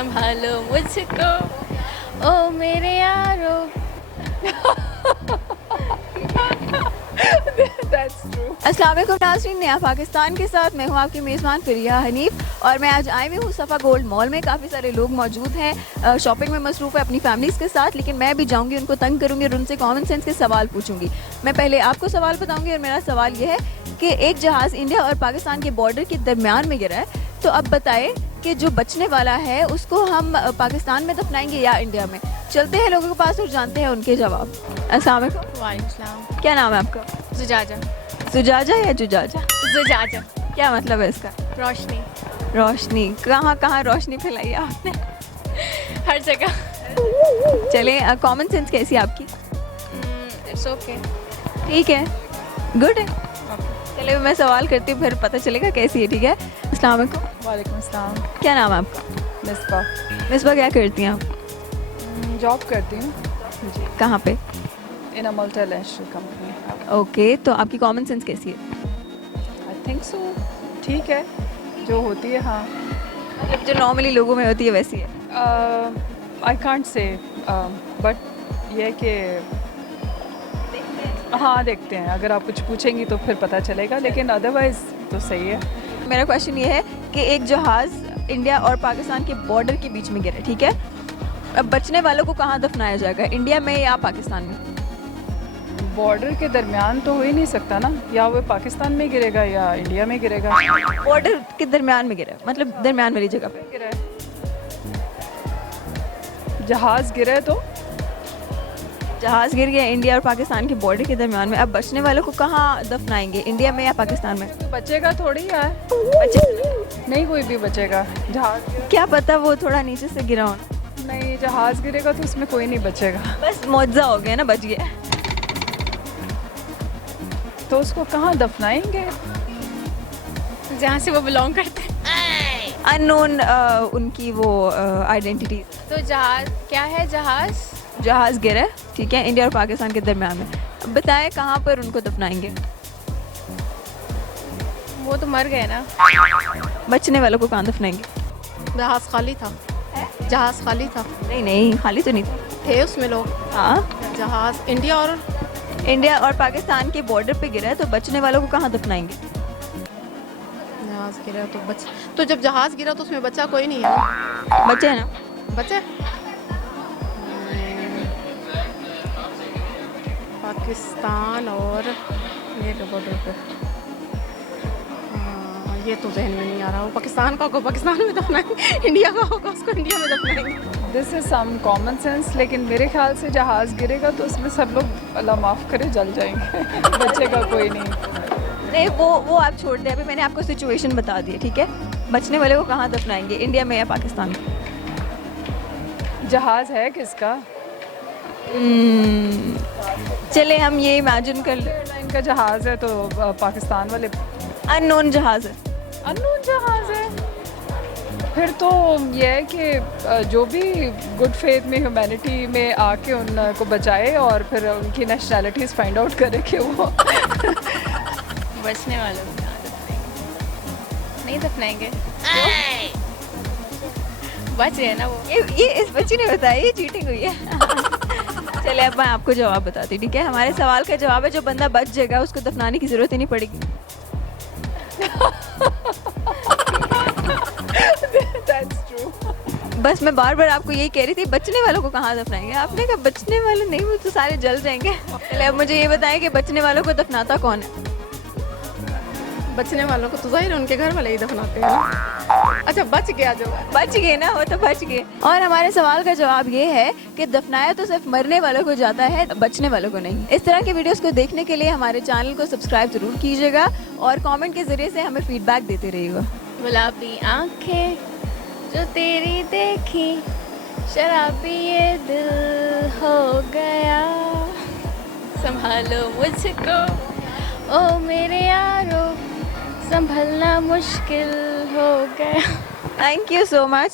संभालो मुझको ओ मेरे यारो। That's true. अस्सलाम वालेकुम नाज़रीन, नया पाकिस्तान के साथ मैं हूँ आपकी मेज़बान फ़रिया हनीफ और मैं आज आई हुई हूँ सफ़ा गोल्ड मॉल में। काफ़ी सारे लोग मौजूद हैं, शॉपिंग में मसरूफ़ है अपनी फैमिलीज़ के साथ, लेकिन मैं भी जाऊँगी, उनको तंग करूँगी और उनसे कॉमन सेंस के सवाल पूछूंगी। मैं पहले आपको सवाल बताऊँगी और मेरा सवाल ये है कि एक जहाज़ इंडिया और पाकिस्तान के बॉर्डर के दरमियान में गिरा है, तो अब बताएं कि जो बचने वाला है उसको हम पाकिस्तान में दफनाएंगे या इंडिया में। चलते हैं लोगों के पास और जानते हैं उनके जवाब। अस्सलाम वालेकुम। वालेकुम। क्या नाम है आपका? जुजाजा। सुजाजा या जुजाजा? जुजाजा क्या मतलब है इसका? रोशनी। रोशनी। कहाँ कहाँ रोशनी फैलाई है आपने? हर जगह। चलें, कॉमन सेंस कैसी है आपकी? It's okay. ठीक है, गुड है। चलिए मैं सवाल करती हूँ, फिर पता चलेगा कैसी है, ठीक है? अस्सलाम वालेकुम। वालेकुम अस्सलाम। क्या नाम है आपका? मिसबा। मिसबा, क्या करती हैं आप? जॉब करती हूँ जी, कहाँ पे? इन अ मल्टीनेशनल कंपनी। ओके, तो आपकी कॉमन सेंस कैसी है? आई थिंक सो, ठीक है, जो होती है। हाँ, मतलब जो नॉर्मली लोगों में होती है वैसी है? आई कांट से, बट ये कि हाँ देखते हैं, अगर आप कुछ पूछेंगी तो फिर पता चलेगा, लेकिन अदरवाइज तो सही है। मेरा क्वेश्चन ये है कि एक जहाज़ इंडिया और पाकिस्तान के बॉर्डर के बीच में गिरा, ठीक है? अब बचने वालों को कहाँ दफनाया जाएगा, इंडिया में या पाकिस्तान में? बॉर्डर के दरमियान तो हो ही नहीं सकता ना, या वो पाकिस्तान में गिरेगा या इंडिया में गिरेगा। बॉर्डर के दरमियान में गिरा, मतलब दरमियान वाली जगह पे गिरा है, जहाज़ गिरा है तो जहाज़ गिर गया इंडिया और पाकिस्तान के बॉर्डर के दरमियान में। अब बचने वालों को कहाँ दफनाएंगे, इंडिया में या पाकिस्तान में? बचेगा थोड़ी यार, बचे नहीं कोई भी बचेगा। जहाज़ क्या पता वो थोड़ा नीचे से गिरा हो ना। नहीं, जहाज़ गिरेगा तो उसमें कोई नहीं बचेगा, बस मुआवजा हो गया ना, बच गया। तो उसको कहाँ दफनाएंगे? जहाँ से वो बिलोंग करते हैं। अननोन उनकी वो आइडेंटिटी। तो जहाज क्या है? जहाज़ गिरा है, ठीक है, इंडिया और पाकिस्तान के दरमियान में। अब बताएं कहाँ पर उनको दफनाएंगे? वो तो मर गए ना। बचने वालों को कहाँ दफनाएंगे? जहाज खाली था। जहाज खाली था। नहीं नहीं, खाली तो नहीं था। थे उसमें लोग। हाँ, जहाज इंडिया और पाकिस्तान के बॉर्डर पे गिरा है, तो बचने वालों को कहाँ दफनाएंगे? जहाज गिरा तो जब जहाज गिरा तो उसमें बचा कोई नहीं है। बचे हैं ना? बचे पाकिस्तान और ये के बॉर्डर पे। हाँ, ये तो जहन में नहीं आ रहा। वो पाकिस्तान का होगा पाकिस्तान में दफनाएंगे, इंडिया का होगा उसको इंडिया में दफनाएंगे। This is some common sense, लेकिन मेरे ख्याल से जहाज़ गिरेगा तो उसमें सब लोग अल्लाह माफ़ करे जल जाएंगे। बचेगा कोई नहीं। नहीं, वो आप छोड़ दें, अभी मैंने आपको सिचुएशन बता दी है, ठीक है? बचने वाले को कहाँ दफनाएंगे, इंडिया में या पाकिस्तान में? जहाज़ है किसका? चले हम ये इमेजिन कर लें, एयरलाइन का जहाज़ है तो पाकिस्तान वाले। अननोन जहाज़ है। अननोन जहाज़ है, फिर तो ये है कि जो भी गुड फेथ में ह्यूमैनिटी में आके उनको बचाए और फिर उनकी नेशनैलिटीज़ फाइंड आउट करे कि वो बचने वालों को कहाँ दफनाएंगे? नहीं दफनाएंगे। बच गए ना वो। ये इस बच्ची ने बताया, ये चीटिंग हुई है। चले अब मैं आपको जवाब बताती हूँ, ठीक है? हमारे सवाल का जवाब है जो बंदा बच जाएगा उसको दफनाने की जरूरत ही नहीं पड़ेगी। That's true. बस मैं बार बार आपको यही कह रही थी, बचने वालों को कहाँ दफनाएंगे? आपने कहा बचने वाले नहीं, वो तो सारे जल जाएंगे। चले अब मुझे ये बताएं कि बचने वालों को दफनाता कौन है? बचने वालों को तो जाहिर है उनके घर वाले ही दफनाते हैं। अच्छा, बच गया जो। बच गए ना, वो तो बच गए। और हमारे सवाल का जवाब ये है कि दफनाया तो सिर्फ मरने वालों को जाता है, बचने वालों को नहीं। इस तरह के वीडियोस को देखने के लिए हमारे चैनल को सब्सक्राइब जरूर कीजिएगा और कमेंट के जरिए से हमें फीडबैक देते रहिएगा। गुलाबी आंखें जो तेरी देखी, शराबी ये दिल हो गया, संभालो मुझको ओ मेरे यारो, संभलना मुश्किल हो गया। Thank you so much.